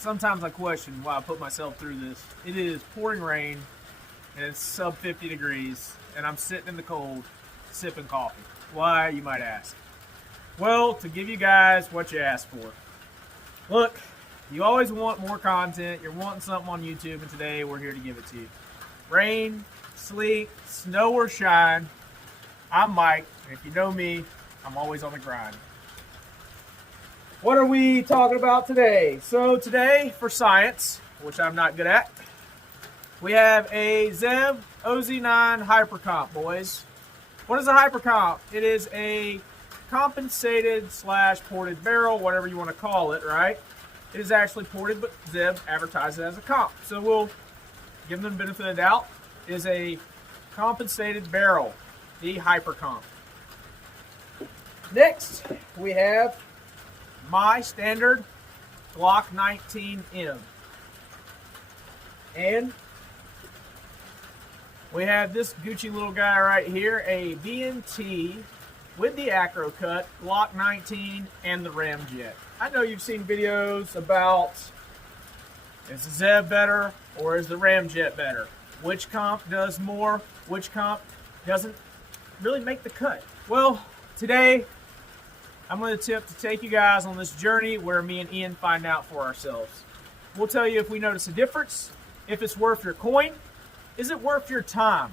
Sometimes I question why I put myself through this. It is pouring rain and it's sub 50 degrees and I'm sitting in the cold sipping coffee. Why, you might ask? Well, to give you guys what you asked for. Look, you always want more content. You're wanting something on YouTube, and today we're here to give it to you. Rain, sleet, snow or shine, I'm Mike, and if you know me, I'm always on the grind. What are we talking about today? So today, for science, which I'm not good at, we have a Zev Oz9 Hypercomp, boys. What is a Hypercomp? It is a compensated / ported barrel, whatever you want to call it, right? It is actually ported, but Zev advertises it as a comp. So we'll give them the benefit of the doubt. It is a compensated barrel, the Hypercomp. Next, we have my standard Glock 19M. And we have this Gucci little guy right here, a B&T with the acro cut, Glock 19 and the Ramjet. I know you've seen videos about, is the Zev better or is the Ramjet better? Which comp does more? Which comp doesn't really make the cut? Well, today I'm going to attempt to take you guys on this journey where me and Ian find out for ourselves. We'll tell you if we notice a difference, if it's worth your coin, is it worth your time?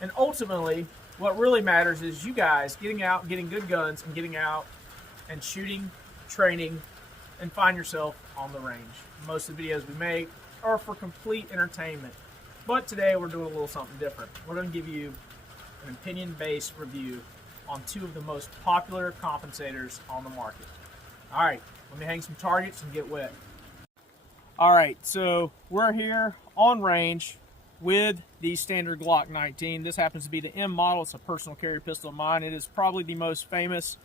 And ultimately, what really matters is you guys getting out, getting good guns, and getting out and shooting, training, and find yourself on the range. Most of the videos we make are for complete entertainment. But today we're doing a little something different. We're going to give you an opinion-based review on two of the most popular compensators on the market. All right, let me hang some targets and get wet. All right, so we're here on range with the standard Glock 19. This happens to be the M model. It's a personal carry pistol of mine. It is probably the most famous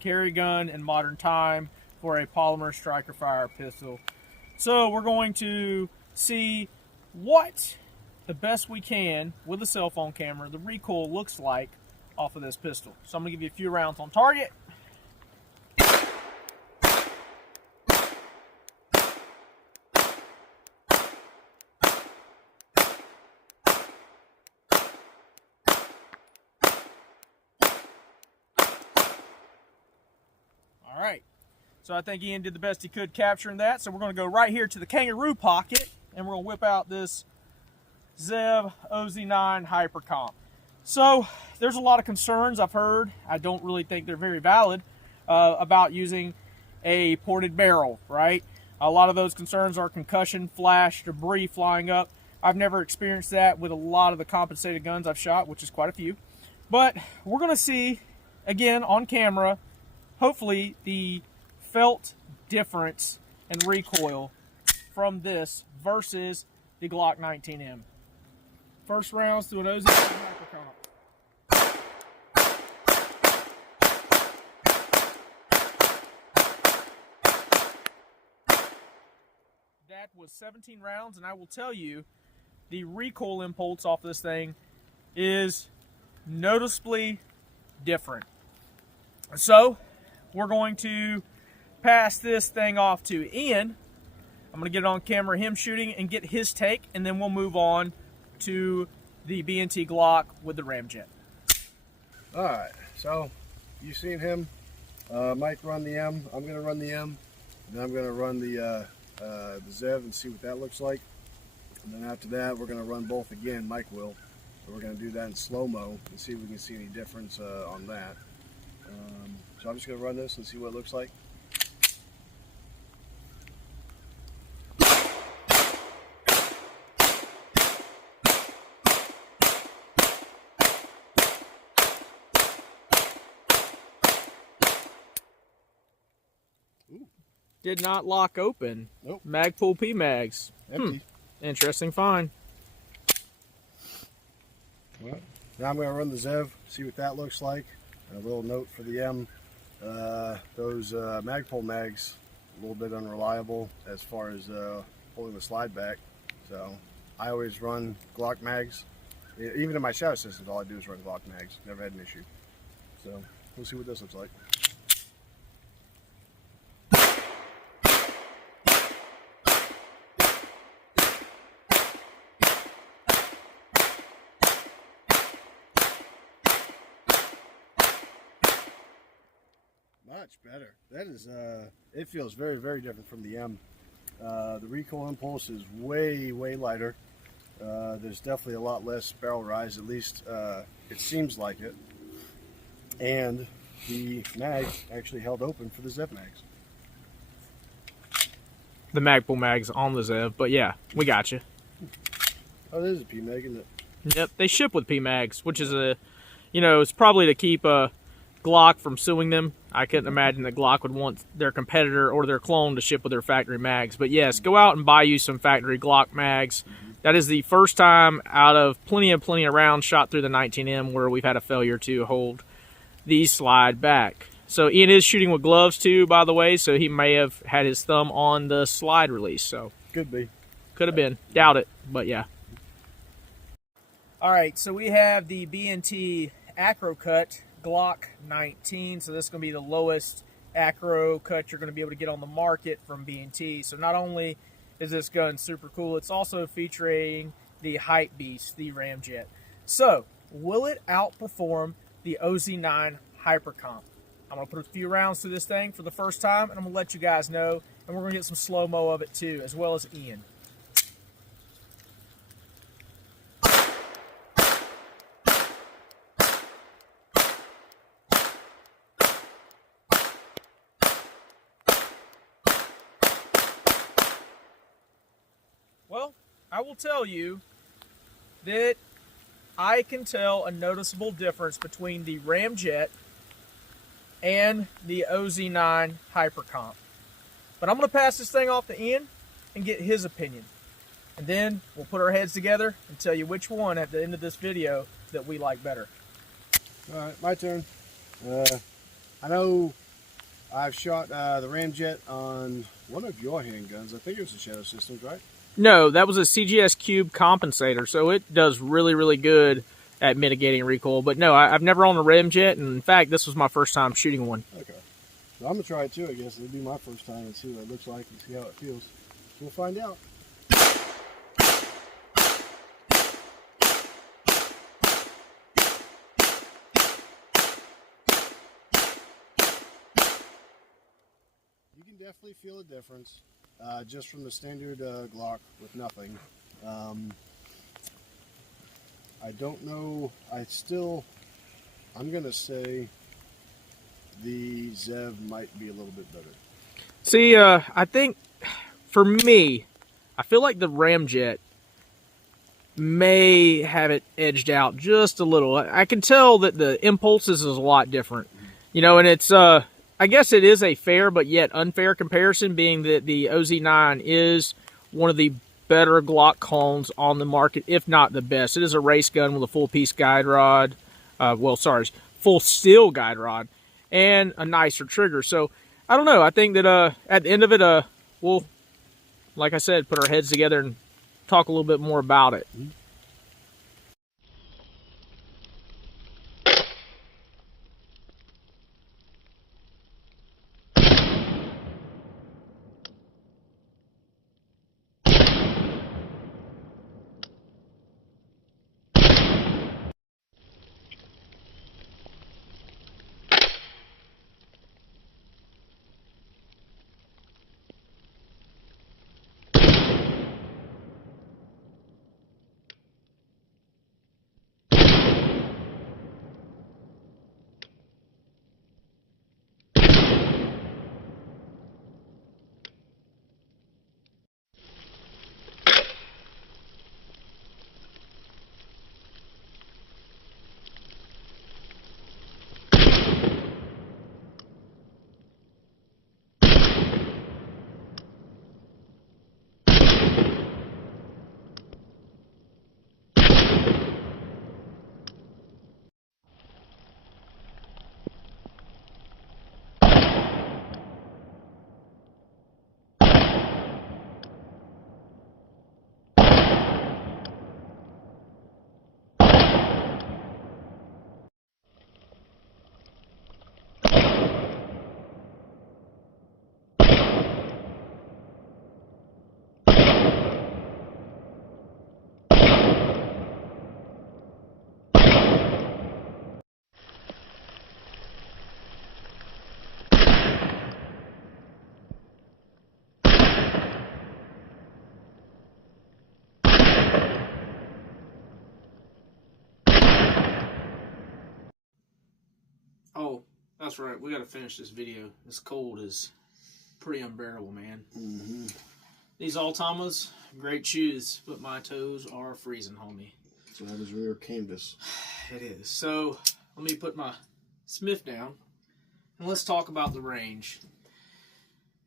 carry gun in modern time for a polymer striker fire pistol. So we're going to see what the best we can with a cell phone camera, the recoil looks like off of this pistol. So I'm going to give you a few rounds on target. All right, so I think Ian did the best he could capturing that. So we're going to go right here to the kangaroo pocket, and we're going to whip out this Zev Oz9 Hypercomp. So there's a lot of concerns I've heard. I don't really think they're very valid about using a ported barrel, right? A lot of those concerns are concussion, flash, debris flying up. I've never experienced that with a lot of the compensated guns I've shot, which is quite a few. But we're going to see, again, on camera, hopefully the felt difference in recoil from this versus the Glock 19M. First rounds through an Oz9 Hypercomp. That was 17 rounds, and I will tell you, the recoil impulse off this thing is noticeably different. So we're going to pass this thing off to Ian. I'm going to get it on camera, him shooting, and get his take, and then we'll move on to the B&T Glock with the Ramjet. All right, so you've seen him. Mike run the M. I'm going to run the M. And then I'm going to run the Zev and see what that looks like. And then after that, we're going to run both again. Mike will. So we're going to do that in slow-mo and see if we can see any difference on that. So I'm just going to run this and see what it looks like. Did not lock open. Nope. Magpul P mags. Empty. Interesting find. Well, now I'm going to run the Zev, see what that looks like. A little note for the M. Those Magpul mags, a little bit unreliable as far as holding the slide back. So I always run Glock mags. Even in my shadow systems, all I do is run Glock mags. Never had an issue. So we'll see what this looks like. Much better. That is, it feels very, very different from the M. The recoil impulse is way, way lighter. There's definitely a lot less barrel rise, at least it seems like it. And the mag actually held open for the Zev mags. The Magpul mags on the Zev, but yeah, we got you. Oh, there's a P mag, isn't it? Yep, they ship with P mags, which is a, it's probably to keep Glock from suing them. I couldn't imagine that Glock would want their competitor or their clone to ship with their factory mags. But yes, go out and buy you some factory Glock mags. That is the first time out of plenty of rounds shot through the 19M where we've had a failure to hold the slide back. So Ian is shooting with gloves too, by the way, so he may have had his thumb on the slide release. So could be. Could have been. Doubt it, but yeah. All right, so we have the B&T Acro Cut Glock 19. So this is going to be the lowest acro cut you're going to be able to get on the market from B&T. So not only is this gun super cool, it's also featuring the hype beast, the Ramjet. So will it outperform the Oz9 Hypercomp? I'm going to put a few rounds through this thing for the first time, and I'm going to let you guys know, and we're going to get some slow-mo of it too, as well as Ian. Well, I will tell you that I can tell a noticeable difference between the Ramjet and the Oz9 Hypercomp. But I'm going to pass this thing off to Ian and get his opinion. And then we'll put our heads together and tell you which one at the end of this video that we like better. All right, my turn. I know I've shot the Ramjet on one of your handguns. I think it was the Shadow Systems, right? No, that was a CGS Cube compensator, so it does really, really good at mitigating recoil. But no, I've never owned a Ramjet, and in fact, this was my first time shooting one. Okay. So I'm going to try it too, I guess. It'll be my first time and see what it looks like and see how it feels. We'll find out. You can definitely feel a difference just from the standard Glock with nothing. I don't know. I'm going to say the Zev might be a little bit better. See, I think for me, I feel like the Ramjet may have it edged out just a little. I can tell that the impulses is a lot different. And it's, I guess it is a fair but yet unfair comparison, being that the Oz9 is one of the better Glock clones on the market, if not the best. It is a race gun with a full-piece guide rod. Full steel guide rod and a nicer trigger. So, I don't know. I think that at the end of it, we'll, like I said, put our heads together and talk a little bit more about it. That's right. We got to finish this video. This cold is pretty unbearable, man. Mm-hmm. These Altamas, great shoes, but my toes are freezing, homie. So that is rear canvas. It is. So let me put my Smith down, and let's talk about the range.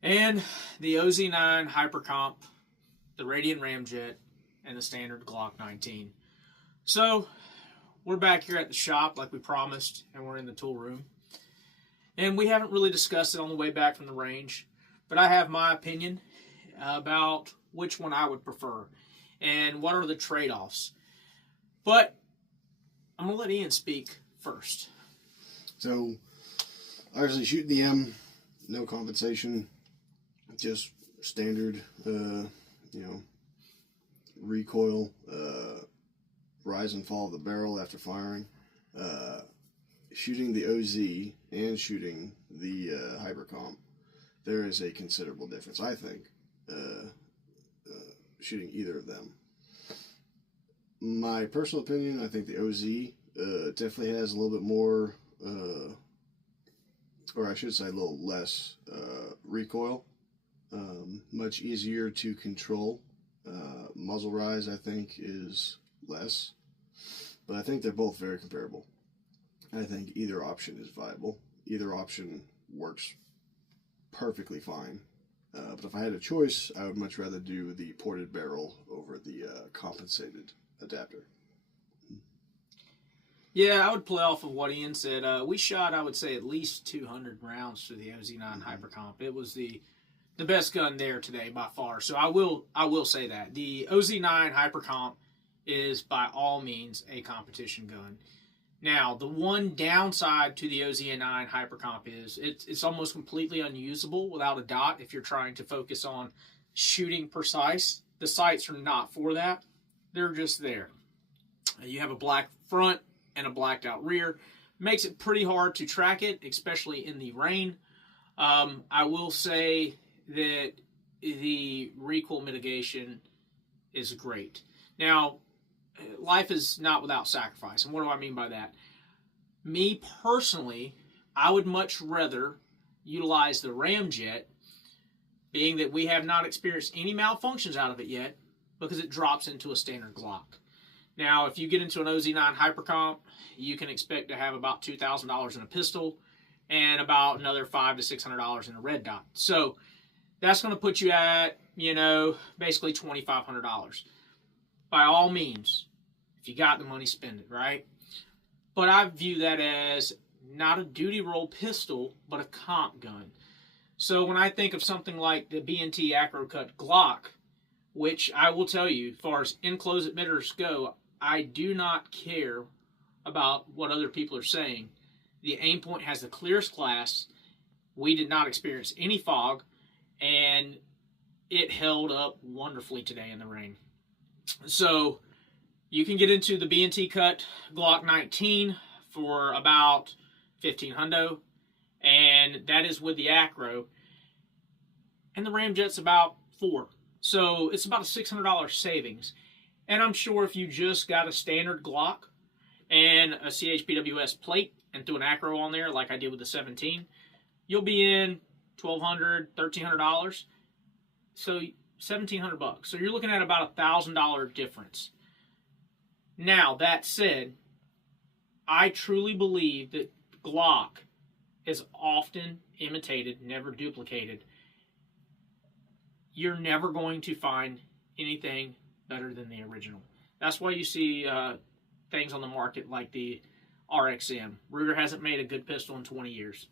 And the Oz9 Hypercomp, the Radian Ramjet, and the standard Glock 19. So we're back here at the shop like we promised, and we're in the tool room. And we haven't really discussed it on the way back from the range, but I have my opinion about which one I would prefer and what are the trade-offs. But I'm going to let Ian speak first. So, obviously shooting the M, no compensation, just standard, recoil, rise and fall of the barrel after firing. Shooting the OZ and shooting the Hypercomp, there is a considerable difference, I think, shooting either of them. My personal opinion, I think the OZ definitely has a little bit more, or I should say a little less recoil, much easier to control. Muzzle rise, I think, is less, but I think they're both very comparable. I think either option is viable. Either option works perfectly fine. But if I had a choice, I would much rather do the ported barrel over the compensated adapter. Yeah, I would play off of what Ian said. We shot, I would say, at least 200 rounds through the Oz9 Hypercomp. It was the best gun there today by far. So I will say that. The Oz9 Hypercomp is by all means a competition gun. Now, the one downside to the Oz9 Hypercomp is it's almost completely unusable without a dot if you're trying to focus on shooting precise. The sights are not for that. They're just there. You have a black front and a blacked out rear. Makes it pretty hard to track it, especially in the rain. I will say that the recoil mitigation is great. Now, life is not without sacrifice. And what do I mean by that? Me personally, I would much rather utilize the Ramjet, being that we have not experienced any malfunctions out of it yet, because it drops into a standard Glock. Now, if you get into an Oz9 Hypercomp, you can expect to have about $2,000 in a pistol and about another $500 to $600 in a red dot. So that's going to put you at, basically $2,500. By all means, if you got the money, spend it, right? But I view that as not a duty roll pistol, but a comp gun. So when I think of something like the B&T Acro Cut Glock, which I will tell you, as far as enclosed emitters go, I do not care about what other people are saying. The Aimpoint has the clearest glass. We did not experience any fog, and it held up wonderfully today in the rain. So you can get into the B&T Cut Glock 19 for about $1,500, and that is with the Acro. And the Ramjet's about $400. So it's about a $600 savings. And I'm sure if you just got a standard Glock and a CHPWS plate and threw an Acro on there like I did with the 17, you'll be in $1,200, $1,300. So $1,700. So you're looking at about a $1,000 difference. Now, that said, I truly believe that Glock is often imitated, never duplicated. You're never going to find anything better than the original. That's why you see things on the market like the RXM. Ruger hasn't made a good pistol in 20 years.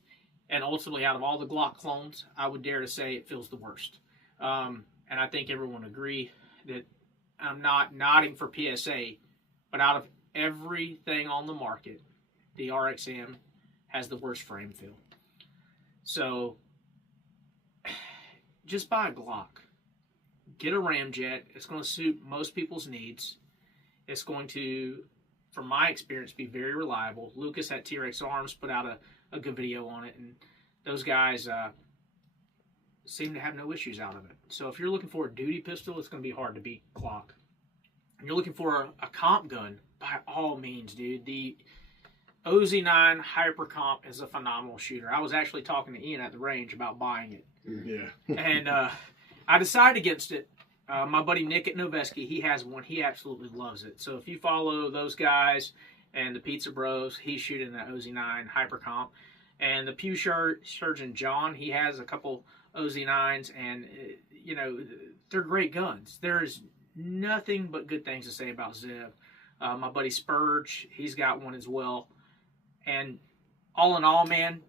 And ultimately, out of all the Glock clones, I would dare to say it feels the worst. And I think everyone would agree that I'm not nodding for PSA, but out of everything on the market, the RXM has the worst frame feel. So, just buy a Glock. Get a Ramjet. It's going to suit most people's needs. It's going to, from my experience, be very reliable. Lucas at T-Rex Arms put out a good video on it, and those guys seem to have no issues out of it. So if you're looking for a duty pistol, it's going to be hard to beat Glock. If you're looking for a comp gun, by all means, dude. The Oz9 Hypercomp is a phenomenal shooter. I was actually talking to Ian at the range about buying it. Yeah. And I decided against it. My buddy Nick at Noveski, he has one. He absolutely loves it. So if you follow those guys and the Pizza Bros, he's shooting the Oz9 Hypercomp. And the Pew Surgeon John, he has a couple Oz9s, and you know, they're great guns. There's nothing but good things to say about Zev. My buddy Spurge, he's got one as well. And all in all, man,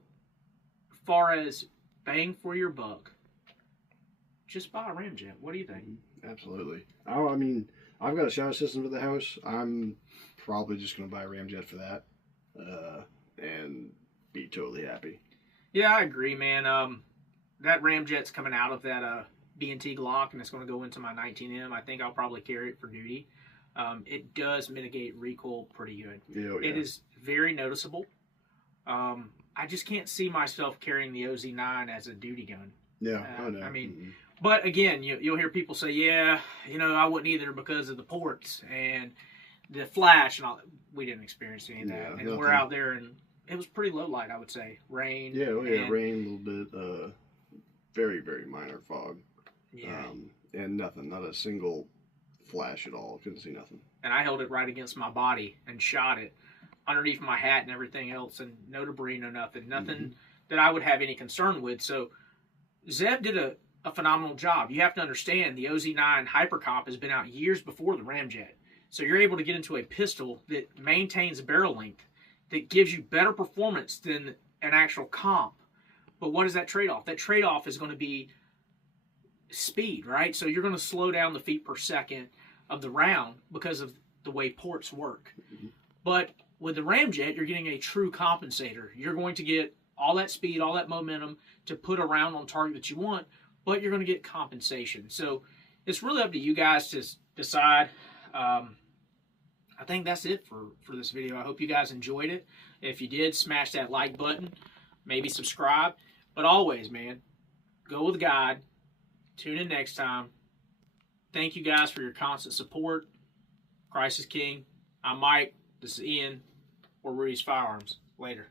as far as bang for your buck, just buy a Ramjet. What do you think? Absolutely. I mean, I've got a shower system for the house. I'm probably just going to buy a Ramjet for that and be totally happy. Yeah, I agree, man. That Ramjet's coming out of that B&T Glock, and it's going to go into my 19M. I think I'll probably carry it for duty. It does mitigate recoil pretty good. Yeah. It is very noticeable. I just can't see myself carrying the OZ9 as a duty gun. Yeah, I know. I mean, but again, you'll hear people say, yeah, you know, I wouldn't either because of the ports and the flash and all. We didn't experience any of that. And nothing. We're out there, and it was pretty low light, I would say. Rain. Yeah, rain, a little bit, very, very minor fog. Yeah. And nothing, not a single flash at all. Couldn't see nothing. And I held it right against my body and shot it underneath my hat and everything else, and no debris, no nothing that I would have any concern with. So Zev did a phenomenal job. You have to understand the OZ9 Hypercomp has been out years before the Ramjet. So you're able to get into a pistol that maintains barrel length, that gives you better performance than an actual comp. But what is that trade-off? That trade-off is going to be speed, right? So you're going to slow down the feet per second of the round because of the way ports work. But with the Ramjet, you're getting a true compensator. You're going to get all that speed, all that momentum to put a round on target that you want, but you're going to get compensation. So it's really up to you guys to decide. I think that's it for this video. I hope you guys enjoyed it. If you did, smash that like button. Maybe subscribe. But always, man, go with God. Tune in next time. Thank you guys for your constant support. Christ is King. I'm Mike. This is Ian. We're Rudy's Firearms. Later.